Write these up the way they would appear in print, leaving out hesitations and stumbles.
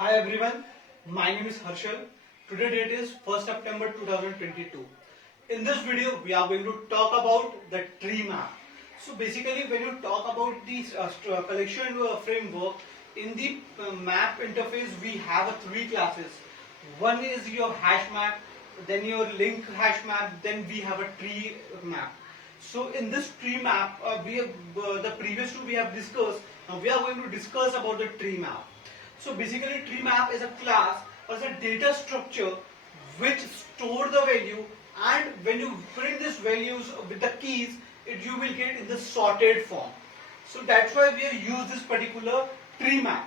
Hi everyone, my name is Harshal. Today date is 1st September 2022. In this video, we are going to talk about the tree map. So basically, when you talk about the collection framework, in the map interface, we have three classes. One is your hash map, then your link hash map, then we have a tree map. So in this tree map, we have the previous two we have discussed. Now we are going to discuss about the tree map. So basically TreeMap is a class or is a data structure which store the value, and when you print these values with the keys, you will get in the sorted form. So that's why we have used this particular TreeMap.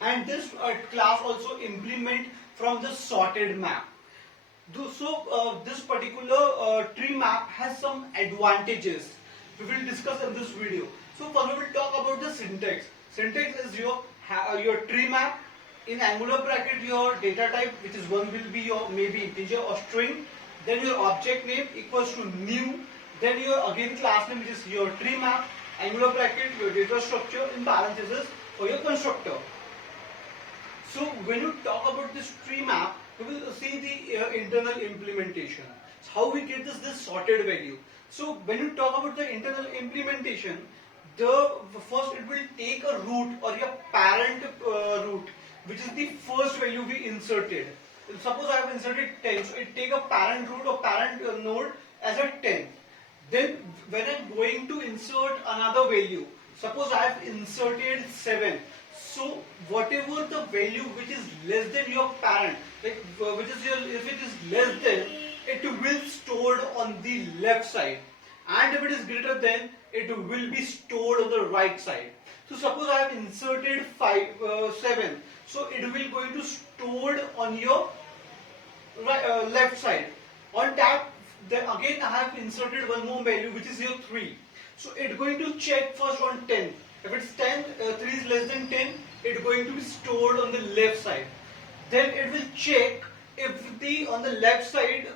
And this class also implement from the sorted map. So this particular tree map has some advantages we will discuss in this video. So first we will talk about the syntax. Syntax is your tree map. In angular bracket your data type, which is one, will be your maybe integer or string. Then your object name equals to new. Then your again class name, which is your tree map. Angular bracket your data structure. In parentheses for your constructor. So when you talk about this tree map, you will see the internal implementation. So how we get this sorted value. So when you talk about the internal implementation, first it will take a root or your parent root, which is the first value we inserted. Suppose I have inserted 10, so it take a parent root or parent node as a 10. Then when I am going to insert another value, suppose I have inserted 7. So whatever the value which is less than your parent, like if it is less than, it will stored on the left side, and if it is greater than, it will be stored on the right side. So suppose I have inserted 7, so it will going to stored on your left side. On that, then again I have inserted one more value, which is your 3. So it going to check first on 10. If it's 10, 3 is less than 10, it's going to be stored on the left side. Then it will check if the on the left side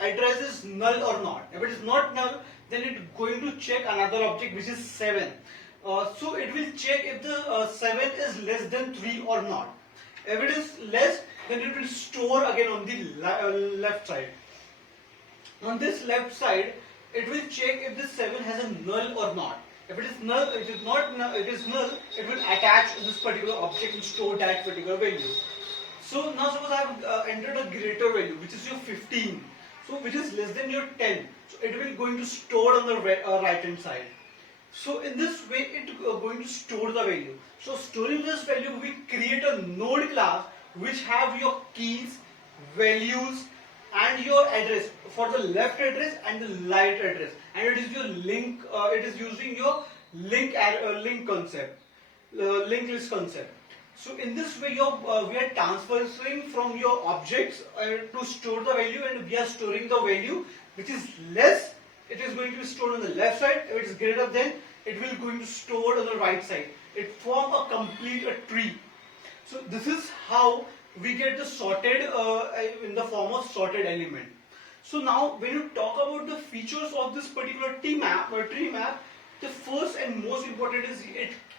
address is null or not. If it is not null, then it's going to check another object, which is 7. So it will check if the 7 is less than 3 or not. If it is less, then it will store again on the left side. On this left side, it will check if this 7 has a null or not. If it is null, it is not null, it is null, it will attach this particular object and store that particular value. So now suppose I have entered a greater value, which is your 15, so which is less than your 10. So it will going to store on the right hand side. So in this way it going to store the value. So storing this value, we create a node class which have your keys, values, and your address for the left address and the right address, and it is your link. It is using your link concept, linked list concept. So in this way, we are transferring from your objects to store the value, and we are storing the value which is less. It is going to be stored on the left side. If it is greater than, it will going to store on the right side. It form a complete tree. So this is how we get the sorted in the form of sorted element. So now when you talk about the features of this particular tree map, the first and most important is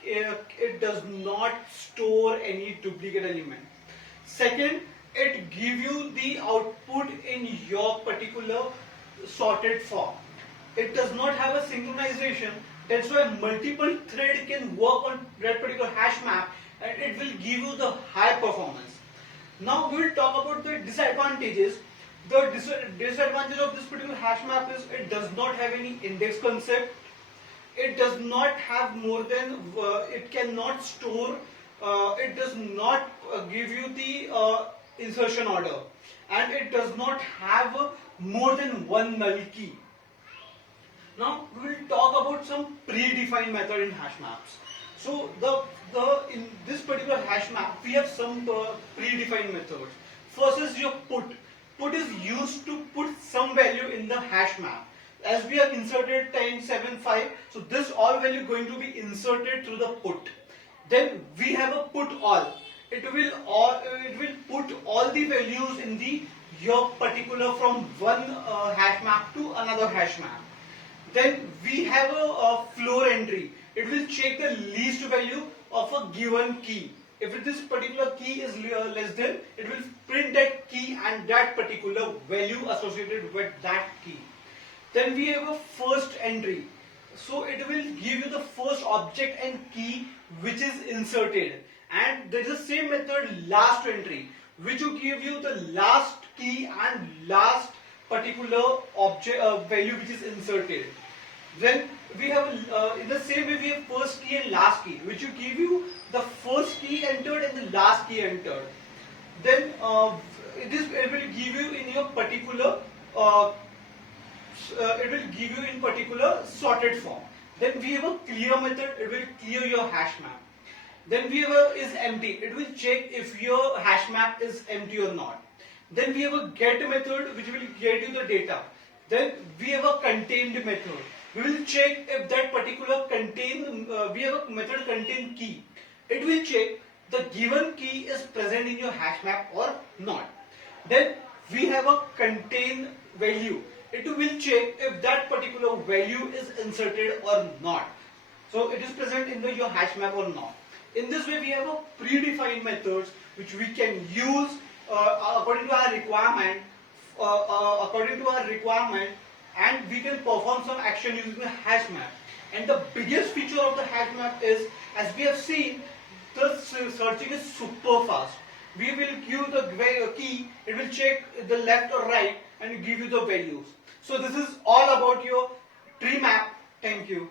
it does not store any duplicate element. Second, it give you the output in your particular sorted form. It does not have a synchronization. That's why multiple thread can work on that particular hash map, and it will give you the high performance. Now we will talk about the disadvantages. The disadvantage of this particular hash map is it does not have any index concept. It does not have more than, it cannot store, it does not give you the insertion order, and it does not have more than one null key. Now we will talk about some predefined method in hash maps. So in this particular hash map, we have some predefined methods. First is your put. Put is used to put some value in the hash map. As we have inserted 10, 7, 5, so this all value going to be inserted through the put. Then we have a put all. It will put all the values in your particular from one hash map to another hash map. Then we have a floor entry. It will check the least value of a given key. If this particular key is less than, it will print that key and that particular value associated with that key. Then we have a first entry. So it will give you the first object and key which is inserted. And there is the same method last entry, which will give you the last key and last particular object value which is inserted. Then we have in the same way we have first key and last key, which will give you the first key entered and the last key entered. Then it will give you in your particular it will give you in particular sorted form. Then we have a clear method. It will clear your hash map. Then we have a is empty. It will check if your hash map is empty or not. Then we have a get method which will get you the data. Then we have a contained method. We will check if that particular we have a method contain key. It will check the given key is present in your hash map or not. Then we have a contain value. It will check if that particular value is inserted or not. So it is present in your hash map or not. In this way we have a predefined methods which we can use according to our requirement, and we can perform some action using the hash map. And the biggest feature of the hash map is, as we have seen, the searching is super fast. We will give the key, it will check the left or right and give you the values. So this is all about your tree map. Thank you.